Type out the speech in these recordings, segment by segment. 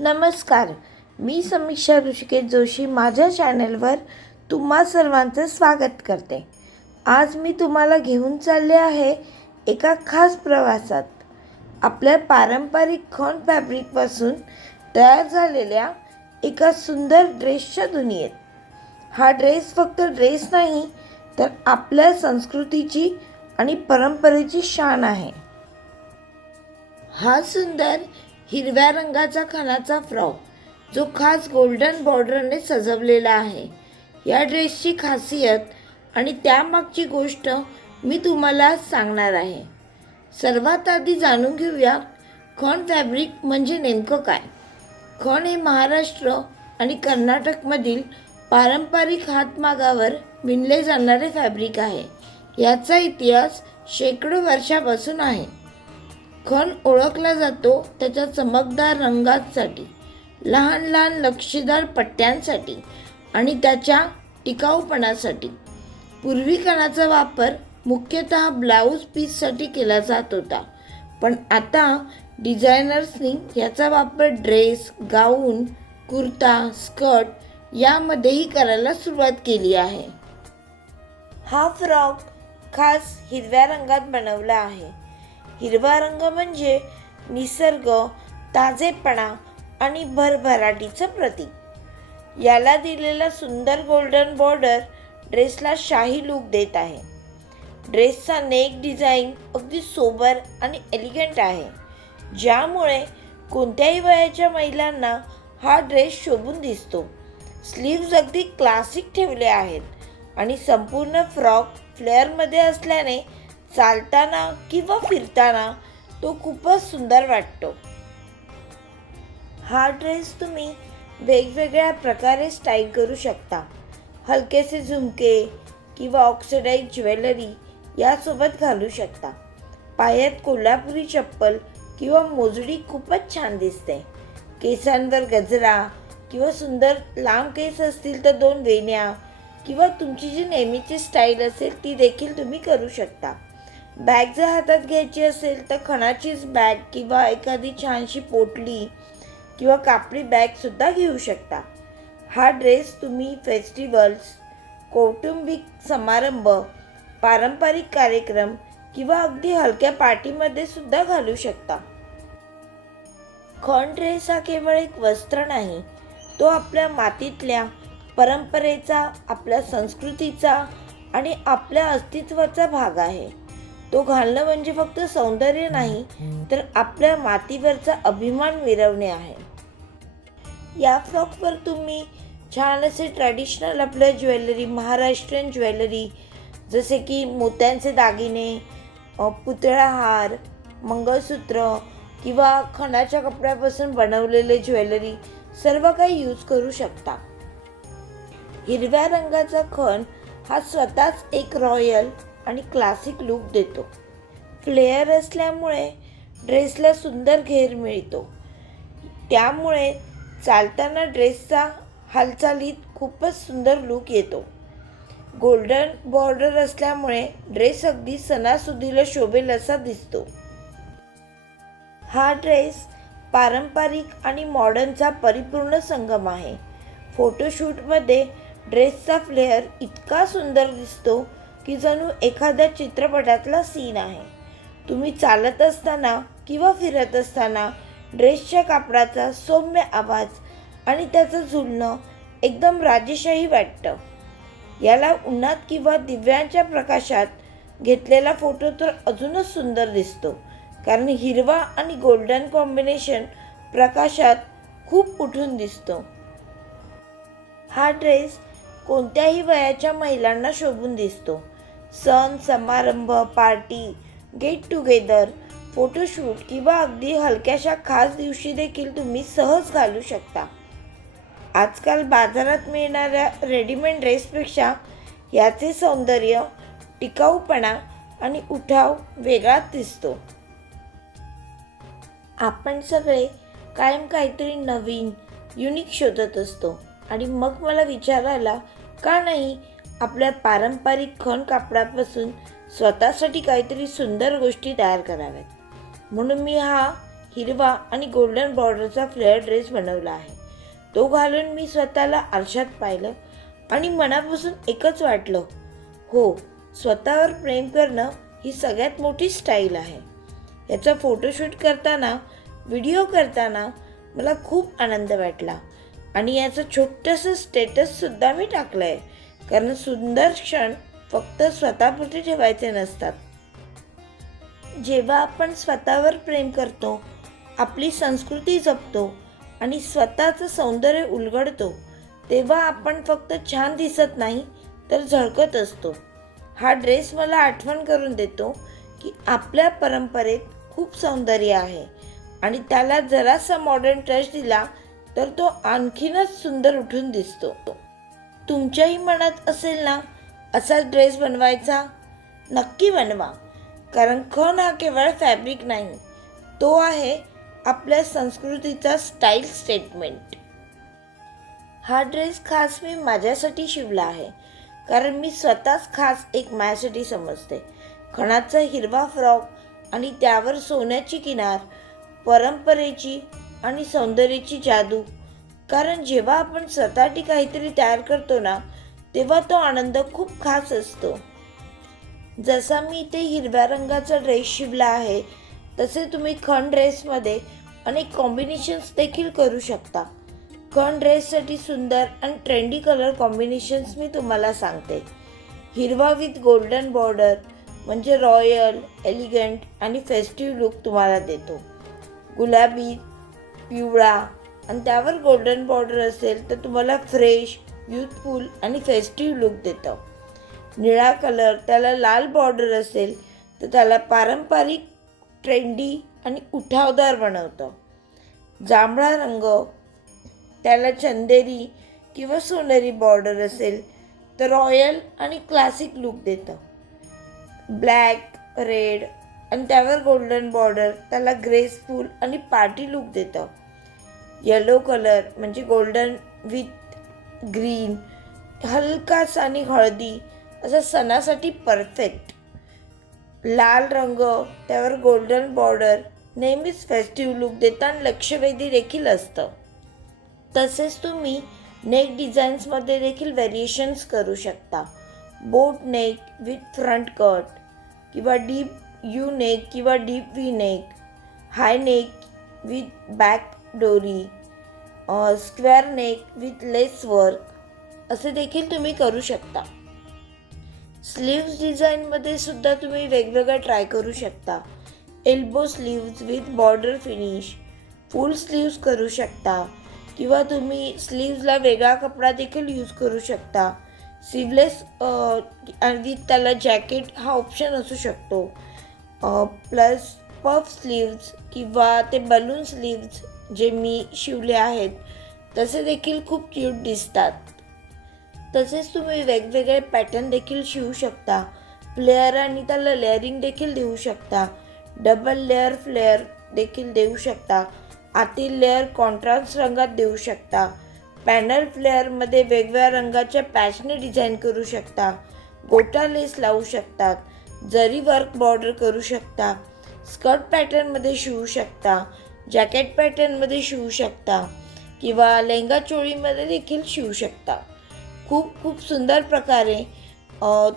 नमस्कार, मी समीक्षा ऋषिकेश जोशी माझ्या चॅनलवर तुम्हा सर्वांचं स्वागत करते। आज मी तुम्हाला घेऊन चालले आहे एका खास प्रवासात। आपल्या पारंपरिक खण फॅब्रिकपासून तयार झालेल्या एका सुंदर ड्रेसच्या दुनियेत। हा ड्रेस फक्त ड्रेस नाही, तर आपल्या संस्कृतीची आणि परंपरेची शान आहे। हा सुंदर हिरव्या रंगाचा खणाचा फ्रॉक, जो खास गोल्डन बॉर्डरने सजवलेला आहे। या ड्रेसची खासियत आणि त्यामागची गोष्ट मी तुम्हाला सांगणार आहे। सर्वात आधी जाणून घेऊया खण फॅब्रिक म्हणजे नेमकं काय। खण हे महाराष्ट्र आणि कर्नाटकमधील पारंपरिक हातमागावर विणले जाणारे फॅब्रिक आहे। याचा इतिहास शेकडो वर्षापासून आहे। खण ओळखला जातो त्याच्या चमकदार रंगांसाठी, लहान लहान लक्षीदार पट्ट्यांसाठी आणि त्याच्या टिकाऊपणासाठी। पूर्वी खणाचा वापर मुख्यतः ब्लाऊज पीससाठी केला जात होता, पण आता डिझायनर्सनी याचा वापर ड्रेस, गाऊन, कुर्ता, स्कर्ट यामध्येही करायला सुरुवात केली आहे। हा फ्रॉक खास हिरव्या रंगात बनवला आहे। हिरवा रंग म्हणजे निसर्ग, ताजेपणा आणि भरभराटीचं प्रतीक। याला दिलेला सुंदर गोल्डन बॉर्डर ड्रेसला शाही लुक देत आहे। ड्रेसचा नेक डिझाईन अगदी सोबर आणि एलिगंट आहे, ज्यामुळे कोणत्याही वयाच्या महिलांना हा ड्रेस शोभून दिसतो। स्लीव्ज अगदी क्लासिक ठेवले आहेत आणि संपूर्ण फ्रॉक फ्लेअरमध्ये असल्याने चालताना किंवा फिरताना तो खूपच सुंदर वाटतो। हा ड्रेस तुम्ही वेगवेगळ्या प्रकारे स्टाईल करू शकता। हलकेसे झुमके किंवा ऑक्सिडाइज ज्वेलरी यासोबत घालू शकता। पायात कोल्हापुरी चप्पल किंवा मोजडी खूपच छान दिसते। केसांवर गजरा किंवा सुंदर लांब केस असतील तर 2 वेण्या किंवा तुमची जी नेहमीची स्टाईल असेल ती देखील तुम्ही करू शकता। बॅग जर हातात घ्यायची असेल तर खणाचीच बॅग किंवा एखादी छानशी पोटली किंवा कापडी बॅगसुद्धा घेऊ शकता। हा ड्रेस तुम्ही फेस्टिवल्स, कौटुंबिक समारंभ, पारंपरिक कार्यक्रम किंवा अगदी हलक्या पार्टीमध्ये सुद्धा घालू शकता। खण ड्रेस हा केवळ एक वस्त्र नाही, तो आपल्या मातीतल्या परंपरेचा, आपल्या संस्कृतीचा आणि आपल्या अस्तित्वाचा भाग आहे। तो घालणं म्हणजे फक्त सौंदर्य नाही, तर आपल्या मातीवरचा अभिमान मिरवणे आहे। या फ्रॉकवर तुम्ही छान असे ट्रॅडिशनल आपल्या ज्वेलरी, महाराष्ट्रीयन ज्वेलरी जसे की मोत्यांचे दागिने, पुतळा हार, मंगळसूत्र किंवा खणाच्या कपड्यापासून बनवलेले ज्वेलरी सर्व काही यूज करू शकता। हिरव्या रंगाचा खण हा स्वतःच एक रॉयल आणि क्लासिक लुक देतो। फ्लेअर असल्यामुळे ड्रेसला सुंदर घेर मिळतो, त्यामुळे चालताना ड्रेसचा हालचालीत खूपच सुंदर लुक येतो। गोल्डन बॉर्डर असल्यामुळे ड्रेस अगदी सणासुदीला शोभेल असा दिसतो। हा ड्रेस पारंपरिक आणि मॉडर्नचा परिपूर्ण संगम आहे। फोटोशूटमध्ये ड्रेसचा फ्लेअर इतका सुंदर दिसतो की जणू एखाद्या चित्रपटातला सीन आहे। तुम्ही चालत असताना किंवा फिरत असताना ड्रेसच्या कापडाचा सौम्य आवाज आणि त्याचं झुलणं एकदम राजेशाही वाटतं। याला उन्हात किंवा दिव्यांच्या प्रकाशात घेतलेला फोटो तर अजूनच सुंदर दिसतो, कारण हिरवा आणि गोल्डन कॉम्बिनेशन प्रकाशात खूप उठून दिसतो। हा ड्रेस कोणत्याही वयाच्या महिलांना शोभून दिसतो। सण, समारंभ, पार्टी, गेट टुगेदर, फोटोशूट किंवा अगदी हलक्याशा खास दिवशी देखील तुम्ही सहज घालू शकता। आजकाल बाजारात मिळणाऱ्या रेडीमेड ड्रेसपेक्षा याचे सौंदर्य, टिकाऊपणा आणि उठाव वेगळाच दिसतो। आपण सगळे कायम काहीतरी नवीन, युनिक शोधत असतो आणि मग मला विचारायला का नाही आपल्या पारंपरिक खण कापडापासून स्वतःसाठी काहीतरी सुंदर गोष्टी तयार कराव्यात। म्हणून मी हा हिरवा आणि गोल्डन बॉर्डरचा फ्लेअर ड्रेस बनवला आहे. तो घालून मी स्वतःला आरशात पाहिलं आणि मनापासून एकच वाटलं, हो, स्वतःवर प्रेम करणं ही सगळ्यात मोठी स्टाईल आहे. याचा फोटोशूट करताना, व्हिडिओ करताना मला खूप आनंद वाटला आणि याचं छोटंसं स्टेटससुद्धा मी टाकलं आहे. कारण सुंदर क्षण फक्त स्वतःपुरते ठेवायचे नसतात. जेव्हा आपण स्वतःवर प्रेम करतो, आपली संस्कृती जपतो आणि स्वतःचं सौंदर्य उलगडतो, तेव्हा आपण फक्त छान दिसत नाही तर झळकत असतो. हा ड्रेस मला आठवण करून देतो की आपल्या परंपरेत खूप सौंदर्य आहे आणि त्याला जरासा मॉडर्न टच दिला तर तो आणखीनच सुंदर उठून दिसतो. तुमच्याही मनात असेल ना असाच ड्रेस बनवायचा? नक्की बनवा. कारण खण हा केवळ फॅब्रिक नाही, तो आहे आपल्या संस्कृतीचा स्टाईल स्टेटमेंट. हा ड्रेस खास मी माझ्यासाठी शिवला आहे. कारण मी स्वतःच खास एक माझ्यासाठी समजते. खणाचा हिरवा फ्रॉक आणि त्यावर सोन्याची किनार, परंपरेची आणि सौंदर्याची जादू. कारण जेव्हा आपण स्वतःसाठी काहीतरी तयार करतो ना, तेव्हा तो आनंद खूप खास असतो. जसा मी इथे हिरव्या रंगाचा ड्रेस शिवला आहे, तसे तुम्ही खण ड्रेसमध्ये अनेक कॉम्बिनेशन्स देखील करू शकता. खण ड्रेससाठी सुंदर आणि ट्रेंडी कलर कॉम्बिनेशन्स मी तुम्हाला सांगते. हिरवा विथ गोल्डन बॉर्डर म्हणजे रॉयल, एलिगंट आणि फेस्टिव्ह लुक तुम्हाला देतो. गुलाबी, पिवळा आणि त्यावर गोल्डन बॉर्डर असेल तर तुम्हाला फ्रेश, युथफुल आणि फेस्टिव्ह लुक देतं. निळा कलर, त्याला लाल बॉर्डर असेल तर त्याला पारंपरिक, ट्रेंडी आणि उठावदार बनवतं. जांभळा रंग, त्याला चंदेरी किंवा सोनेरी बॉर्डर असेल तर रॉयल आणि क्लासिक लुक देतं. ब्लॅक, रेड आणि त्यावर गोल्डन बॉर्डर त्याला ग्रेसफुल आणि पार्टी लुक देतं. येलो कलर म्हणजे गोल्डन विथ ग्रीन, हलकासा आणि हळदी असा सणासाठी परफेक्ट. लाल रंग, त्यावर गोल्डन बॉर्डर नेहमीच फेस्टिव्ह लुक देतं आणि लक्षवेधी देखील असतं. तसेच तुम्ही नेक डिझाईन्समध्ये देखील व्हेरिएशन्स करू शकता. Boat neck with front cut किंवा डीप यू नेक किंवा deep V neck, high neck with back डोरी, square neck with lace work असे देखील तुम्ही करू शकता. स्लीव्ज डिझाईनमध्ये सुद्धा तुम्ही वेगवेगळं ट्राय करू शकता. Elbow sleeves with border finish, full sleeves करू शकता किंवा तुम्ही स्लीव्जला वेगळा कपडा देखील यूज करू शकता. स्लीवलेस विथ त्याला जॅकेट हा ऑप्शन असू शकतो. प्लस पफ स्लीव्ज किंवा ते बलून स्लीव्ज जे मी शिवले आहेत तसे देखील खूप क्यूट दिसतात. तसेच तुम्ही वेगवेगळे पॅटर्न देखील शिवू शकता. फ्लेअर आणि त्याला लेअरिंग देखील देऊ शकता. डबल लेअर फ्लेअर देखील देऊ शकता. आतील लेअर कॉन्ट्रास्ट रंगात देऊ शकता. पॅनल फ्लेअरमध्ये वेगवेगळ्या रंगाच्या पॅचने डिझाईन करू शकता. गोटा लेस लावू शकतात. जरी वर्क बॉर्डर करू शकता. स्कर्ट पॅटर्नमध्ये शिवू शकता. जॅकेट पॅटर्नमध्ये शिवू शकता किंवा लेंगा चोळीमध्ये देखील शिवू शकता. खूप सुंदर प्रकारे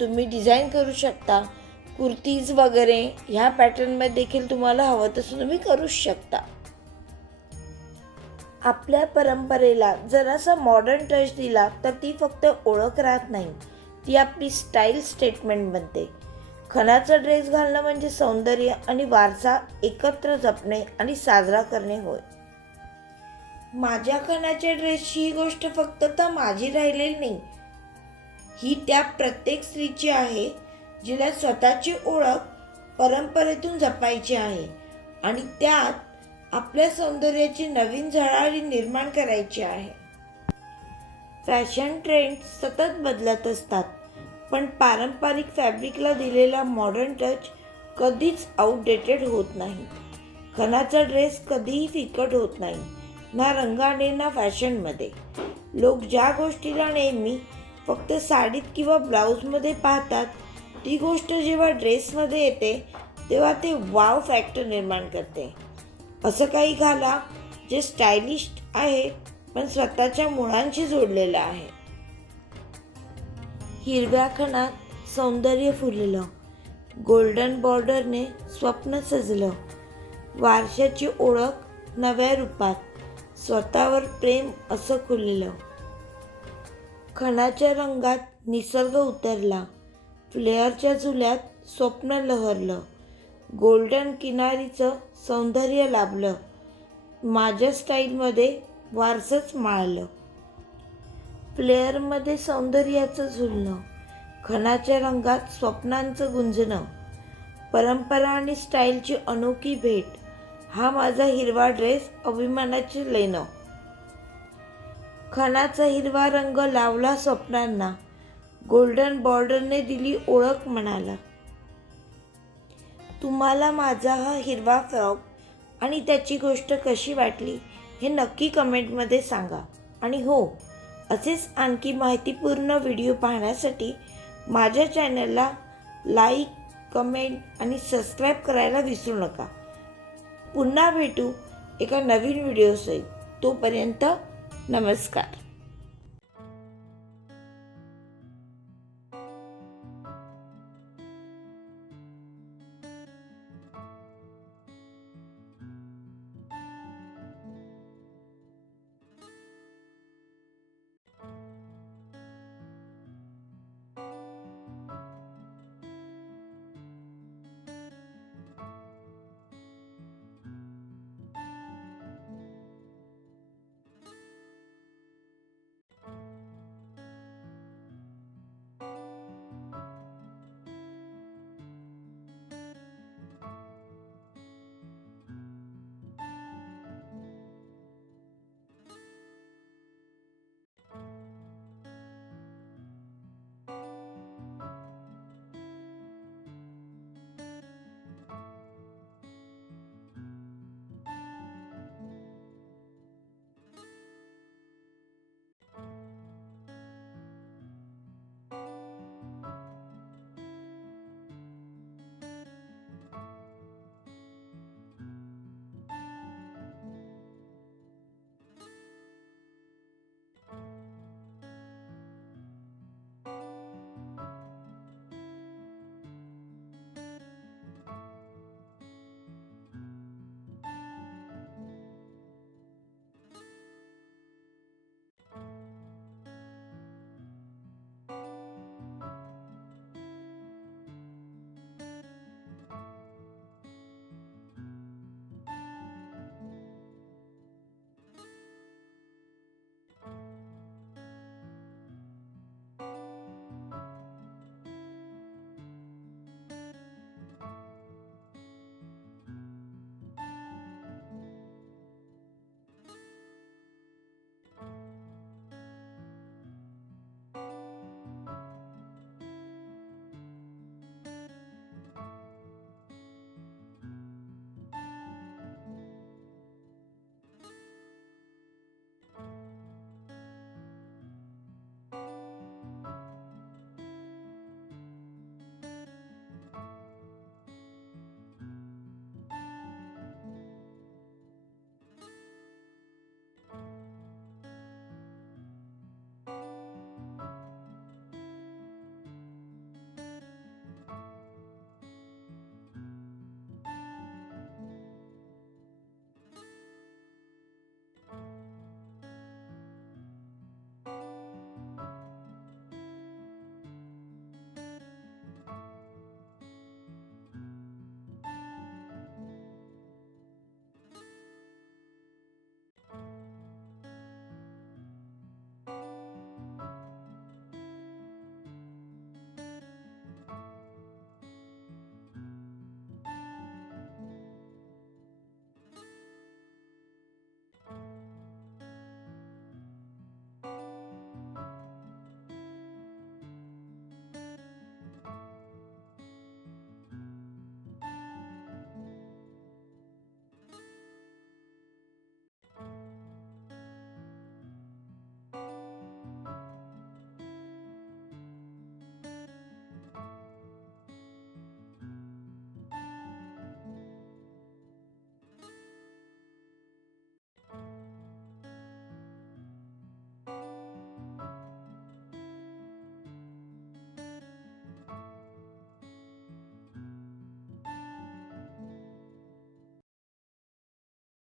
तुम्ही डिझाईन करू शकता. कुर्तीज वगैरे ह्या पॅटर्नमध्ये देखील तुम्हाला हवं तसं तुम्ही करूच शकता. आपल्या परंपरेला जरासा मॉडर्न टच दिला तर ती फक्त ओळख राहत नाही, ती आपली स्टाईल स्टेटमेंट बनते. खणाचा ड्रेस घालणं म्हणजे सौंदर्य आणि वारसा एकत्र जपणे आणि साजरा करणे होय. माझ्या खणाच्या ड्रेसची ही गोष्ट फक्त तर माझी राहिलेली नाही, ही त्या प्रत्येक स्त्रीची आहे जिला स्वतःची ओळख परंपरेतून जपायची आहे आणि त्यात आपल्या सौंदर्याची नवीन झळाळी निर्माण करायची आहे. फॅशन ट्रेंड सतत बदलत असतात, पण पारंपरिक फॅब्रिकला दिलेला मॉडर्न टच कधीच आउटडेटेड होत नाही. खणाचा ड्रेस कधीही फिकट होत नाही, ना रंगाने ना फॅशनमध्ये. लोक ज्या गोष्टीला नेहमी फक्त साडीत किंवा ब्लाऊजमध्ये पाहतात, ती गोष्ट जेव्हा ड्रेसमध्ये येते तेव्हा ते वाव फॅक्टर निर्माण करते. असं काही घाला जे स्टायलिश आहे पण स्वतःच्या मुळांशी जोडलेलं आहे. हिरव्या खणात सौंदर्य फुललं, गोल्डन बॉर्डरने स्वप्न सजलं, वारशाची ओळख नव्या रूपात, स्वतःवर प्रेम असं खुललं. खणाच्या रंगात निसर्ग उतरला, फ्लेअरच्या झुल्यात स्वप्न लहरलं, गोल्डन किनारीचं सौंदर्य लाभलं, माझ्या स्टाईलमध्ये वारसच माळलं. फ्लेअरमध्ये सौंदर्याचं झुलणं, खणाच्या रंगात स्वप्नांचं गुंजणं, परंपरा आणि स्टाईलची अनोखी भेट, हा माझा हिरवा ड्रेस अभिमानाचे लेणं. खणाचा हिरवा रंग लावला स्वप्नांना, गोल्डन बॉर्डरने दिली ओळख मनाला. तुम्हाला माझा हा हिरवा फ्रॉक आणि त्याची गोष्ट कशी वाटली हे नक्की कमेंटमध्ये सांगा. आणि हो, असेच आणखी माहितीपूर्ण व्हिडिओ पाहण्यासाठी माझ्या चॅनलला लाईक, कमेंट आणि सबस्क्राईब करायला विसरू नका. पुन्हा भेटू एका नवीन व्हिडिओसहित. तोपर्यंत नमस्कार.